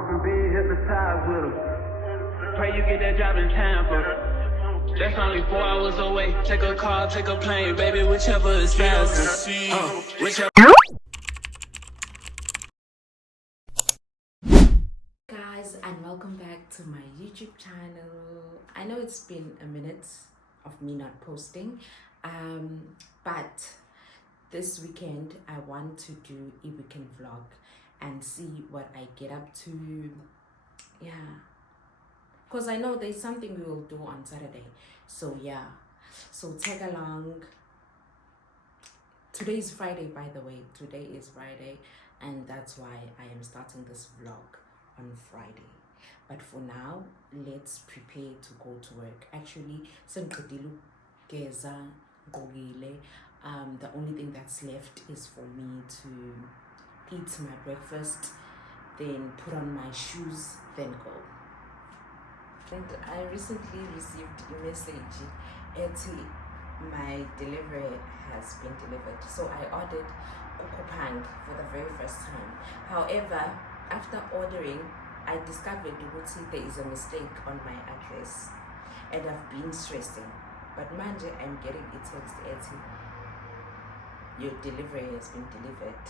Off and be hypnotized with them. Pray you get that job in time for. That's only 4 hours away. Take a car, take a plane, baby, whichever is fastest. Whichever. Guys, and welcome back to my YouTube channel. I know it's been a minute of me not posting, but this weekend I want to do a weekend vlog and see what I get up to. Yeah, because I know there's something we will do on Saturday. So yeah, so tag along. Today is Friday, by the way. Today is Friday, and that's why I am starting this vlog on Friday. But for now, let's prepare to go to work. Actually, the only thing that's left is for me to eat my breakfast, then put on my shoes, then go. And I recently received a message saying my delivery has been delivered. So I ordered Kukupang for the very first time. However, after ordering, I discovered that there is a mistake on my address, and I've been stressing. But manje, I'm getting a text saying your delivery has been delivered.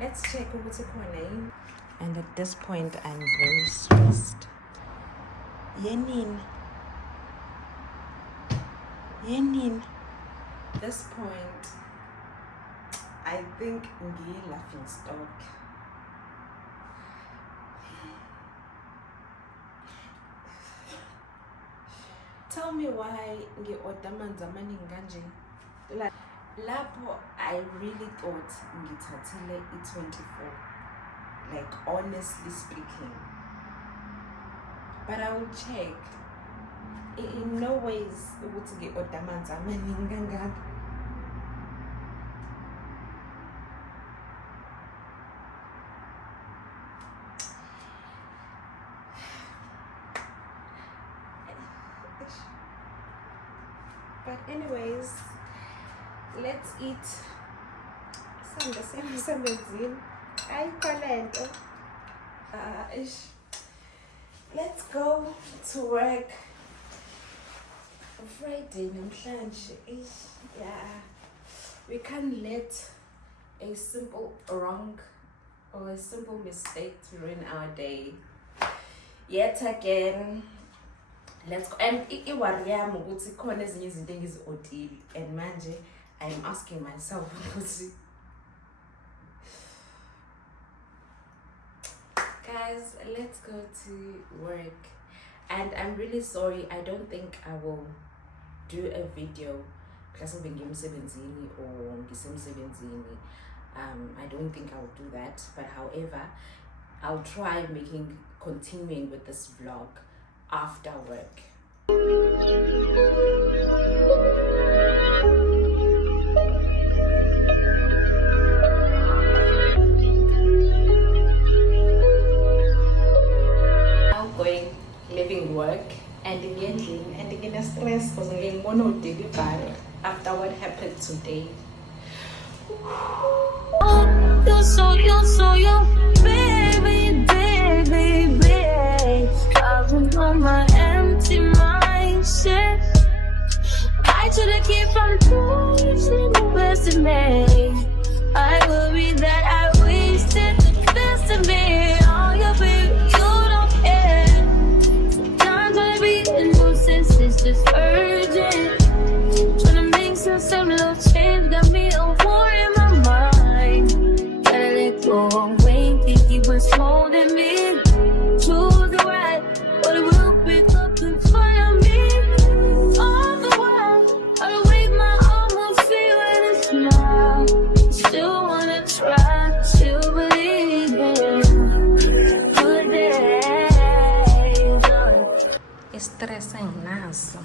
Let's check what's the name. And at this point, I'm very stressed. Yenin. At this point, I think I'm laughing stock. Tell me why ngi-order manzamani nganje. Like lapho I really thought ngithathile i-24. Like honestly speaking. But I will check. In no ways ukuthi ngi-order manzamani ngangaka. But anyways, let's eat some let's go to work. Friday namhlanje. Yeah, we can't let a simple wrong or a simple mistake to ruin our day. Yet again, let's go. And iwariyami ukuthi khona ezinye izinto engizi-odile, and manje I'm asking myself ukuthi guys, let's go to work. And I'm really sorry, I don't think I will do a video mhlawumbe ngimsebenzini or ngisemsebenzini. I don't think I'll do that, but however, I'll try continuing with this vlog after work. I'm leaving work and again stress because I'm going to deliver after what happened today. You're so baby, I've on my empty mindset. I should have kept from losing the best of me. I worry that I wasted the best of me. Oh, yeah, baby, you don't care. Sometimes I be in no sense, it's just urgent. Trying to make some little change, got me a war in my mind. Gotta let go of Wayne, think he was holding me. Choose the right, but it will pick up in front of me. All the while, I wave my arm, won't feel it and smile. Still wanna try, still believe in good days. Estressing naso.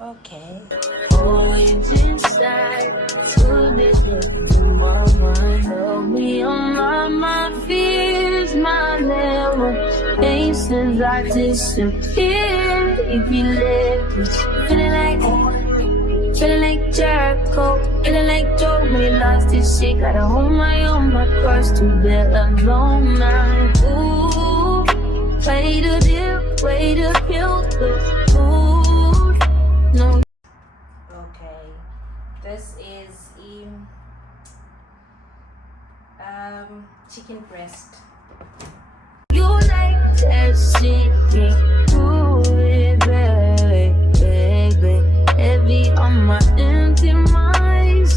Okay. Always inside, too busy in my mind. Help me on my fears, my memory. Since I disappeared, if you left, feeling like Feeling like Jericho, feeling like Joe. We lost his shit. Gotta hold my own, my cross to bear alone now. Ooh, way to dip, way to kill the mood. No. Okay, this is chicken breast. You like that shit, do it, baby, baby. Heavy on my empty mind.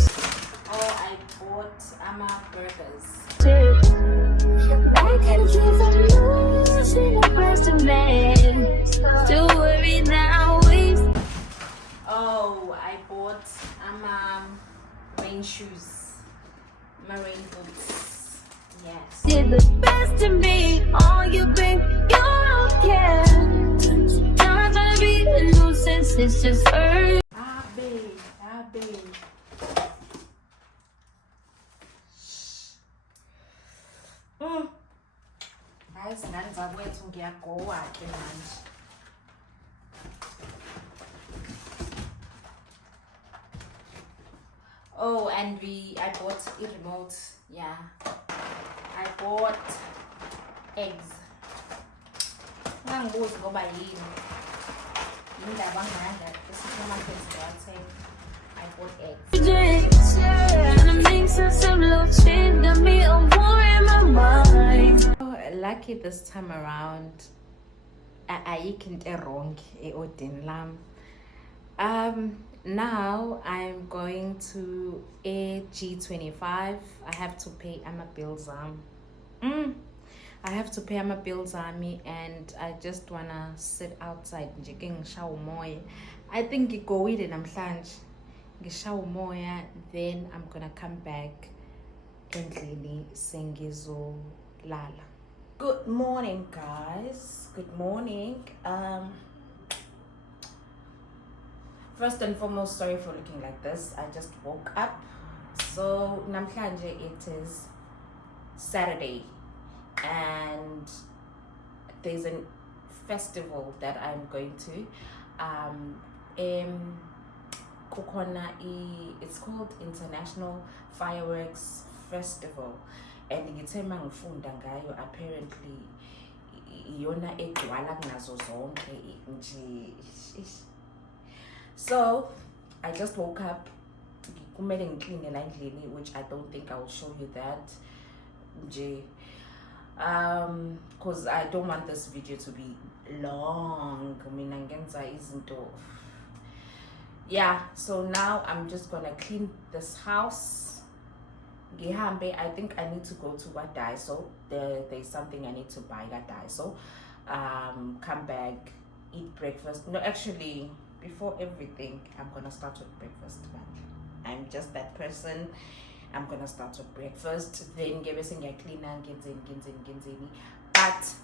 Oh, I bought burgers. I can keep from losing the rest of me. Still worry that I waste. Oh, I bought rain shoes, my rain boots. Yes. Did the best to me, all you bring, you don't care. Not trying to be a nuisance, it's just hurt. Babe. Hayi izingane zakwethu ngiyagowa ke manje. Oh, and I bought a remote. Yeah, I bought eggs. Ngangibuzi ngoba yini indaba nganda esikumarket ngiwathenga. I bought eggs. Trying to make sense of little change, got me a war in my mind. Oh, lucky this time around. I can't wrong eodin lam. Now I'm going to AG25. I have to pay my bills. I have to pay my bills and I just wanna sit outside nje shower moya. I think ngigowile namhlanje. Ngishawa moya, then I'm gonna come back endlini sengizolala. Good morning, guys. Good morning. First and foremost, sorry for looking like this. I just woke up. So namhlanje it is Saturday and there's a festival that I'm going to. It's called International Fireworks Festival, and ngithema ngifunda ngayo apparently iyona egcwala kunazo zonke nje. So I just woke up, kumele ngiclean la endlini, which I don't think I will show you that nje, because I don't want this video to be long. Mina ngenza izinto. Yeah, so now I'm just gonna clean this house. Gihambe, I think I need to go to what Daiso. There's something I need to buy at Daiso. Come back, eat breakfast. No, actually, before everything, I'm gonna start with breakfast. I'm just that person. I'm gonna start with breakfast. Then give us a clean and but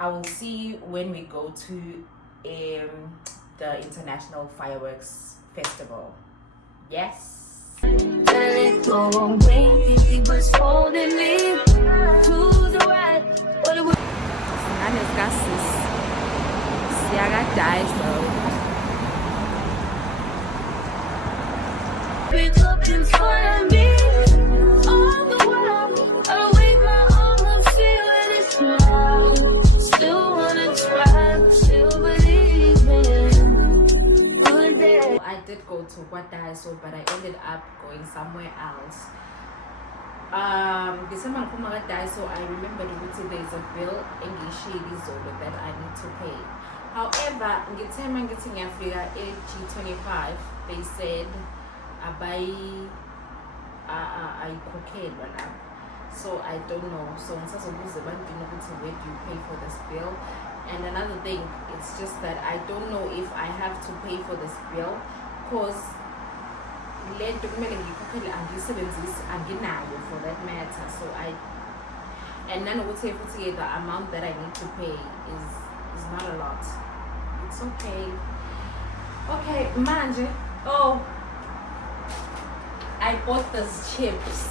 I will see you when we go to the International Fireworks Festival. Yes. Let it go away, he was holding me to the right. What it was. Singanes gases. Siyaga Daiso. Pick up in front of me. All the while, I wave my arm and feel it is now. Still wanna try, still believe in good day. I did go to What Daiso, but I ended up going somewhere else. December Daiso, I remember there's a bill in Gishiri that I need to pay. However, getting Africa AG25, they said I buy cocaine one up. So I don't know. So where do you pay for this bill? And another thing, it's just that I don't know if I have to pay for this bill because for that matter. So and then would say the amount that I need to pay is not a lot. It's okay. Okay, manje. Oh, I bought these chips.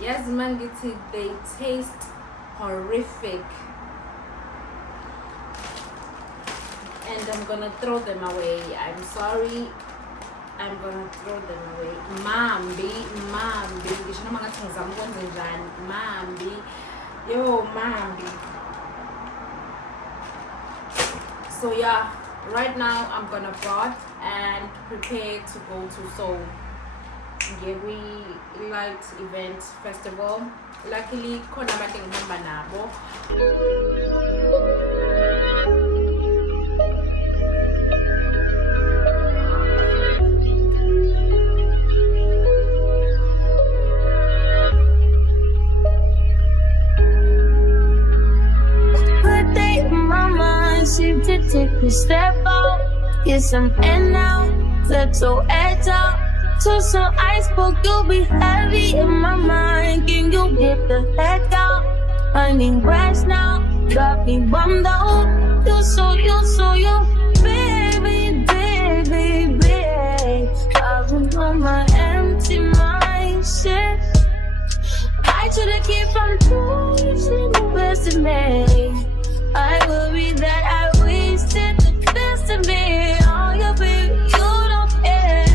Yes, mangiti, they taste horrific. and I'm gonna throw them away. I'm sorry. I'm gonna throw them away. Mambi. Ngisho noma ngathi ngizama ukwenza njani. Mambi. Yo, Mambi. So yeah, right now I'm gonna bath and prepare to go to Seoul Ngewi Light Event Festival. Luckily, khona abantu engihamba nabo. Good day in my mind, seem to take a step out, get some air now, let your edge out. To some iceberg, you'll be heavy in my mind. Can you get the heck out? I need rest now, got me bummed out. You baby. I've been on my empty mindset. I should've kept from losing the best of me. I worry that I wasted the best of me. Oh, yeah, baby, you don't care.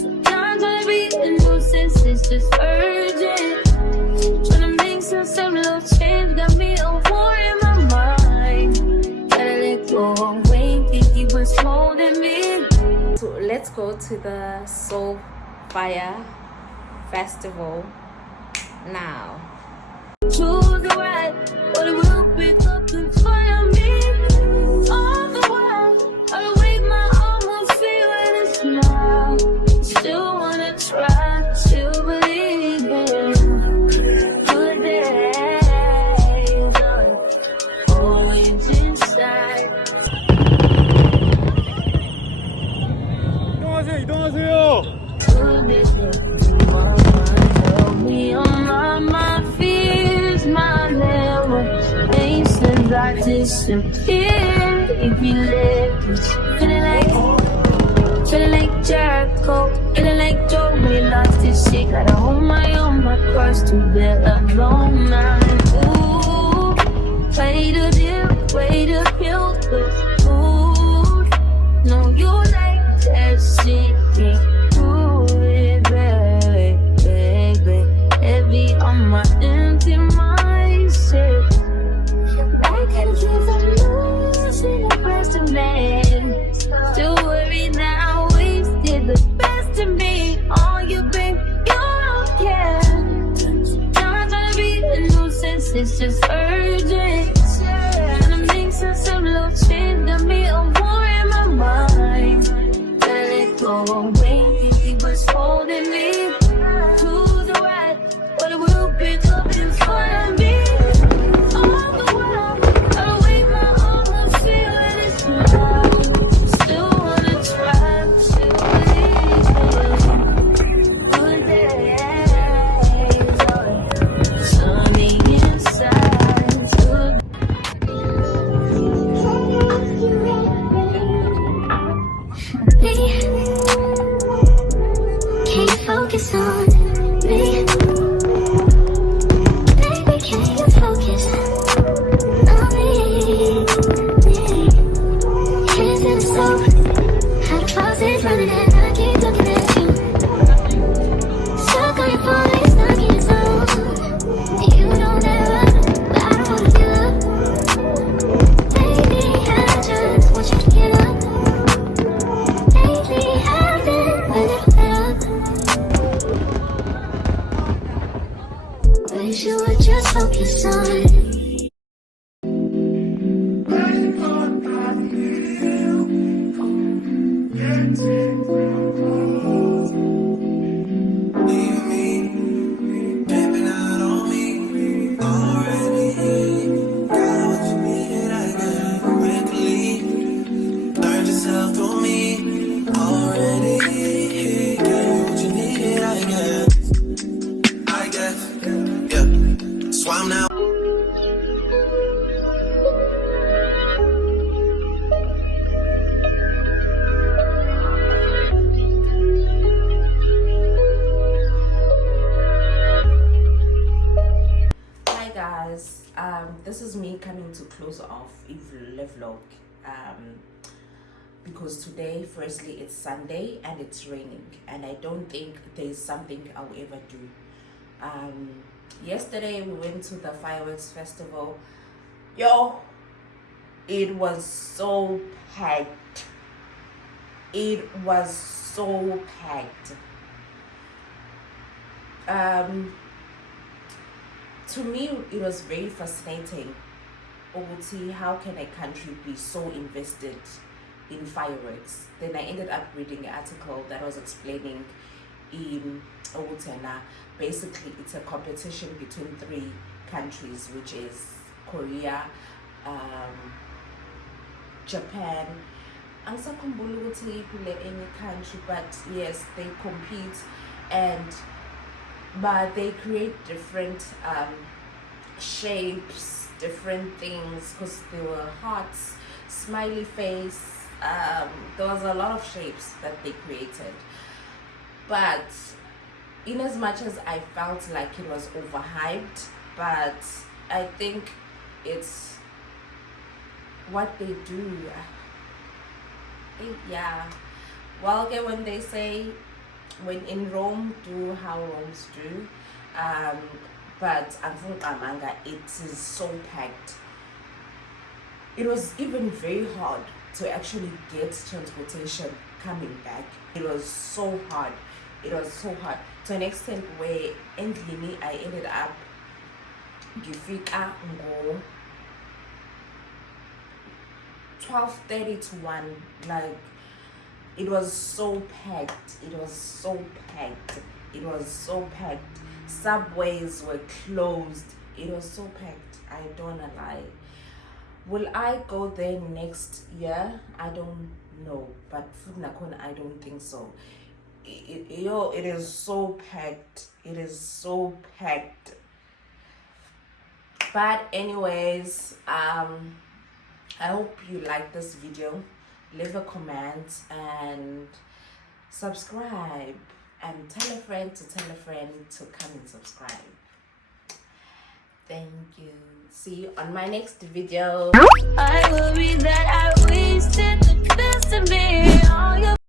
Sometimes wanna be a nuisance, it's just urgent. Tryna make some little change, got me a war in my mind. Gotta let go of Wayne, think he was holding me. So let's go to the Seoul Fire Festival now. Choose the right, but it will pick up in front of me. All the while, I wave my arm, will feel it a smile. Still wanna try, still believe in good days, always inside. 이동하세요. Good days, mama, me on my fears, my memories, faces I disappear. If you live, feeling like Jericho, feeling like Joe, we lost this shit. Gotta hold my own, my cross to bear alone now. Ooh, way to deal, way to heal this food. No, you like that shit. Ooh, baby, heavy on my empty mindset. I gotta keep from losing the rest of me. Still worried that I wasted the best of me. Oh, you babe, you don't care. Sometimes trying to be a nuisance, it's just urgent. Trying to make some little change, got me a war in my mind. Gotta let go away, he was holding me. To the right, but it will pick up in front of me. All the while, I wave my arm, I feel it is now. Still wanna try, still believe in good days, sunny inside. Can't focus on me. Baby, can you focus on me? Hands in the stove, had a faucet running and I keep looking at you. Stuck on your phone, it's stuck in your zone. You don't ever, but I don't wanna give up. Baby, I just want you to get up. Lately, I've been a little fed up. Wish you would just focus on. This is me coming to close off Ivle vlog. because today, firstly, it's Sunday and it's raining, and I don't think there's something I'll ever do. Yesterday we went to the fireworks festival. Yo, it was so packed. It was so packed. To me, it was very fascinating. How can a country be so invested in fireworks? Then I ended up reading an article that was explaining basically it's a competition between 3 countries, which is Korea, Japan, any country, but yes, they compete, but they create different shapes, different things, because there were hearts, smiley face, there was a lot of shapes that they created. But in as much as I felt like it was overhyped, but I think it's what they do. Yeah, well, okay, when they say, when in Rome, do how Romans do, but Amanga, it is so packed. It was even very hard to actually get transportation coming back. It was so hard. It was so hard to an extent where endlini I ended up ngifika ngo 12:30 to 1. Like, it was so packed. It was so packed. It was so packed. Subways were closed. It was so packed. I don't wanna lie. Will I go there next year? I don't know, but I don't think so. It is so packed. It is so packed. But anyways, I hope you like this video. Leave a comment and subscribe, and tell a friend to come and subscribe. Thank you. See you on my next video. I will be that I wasted. This to be all your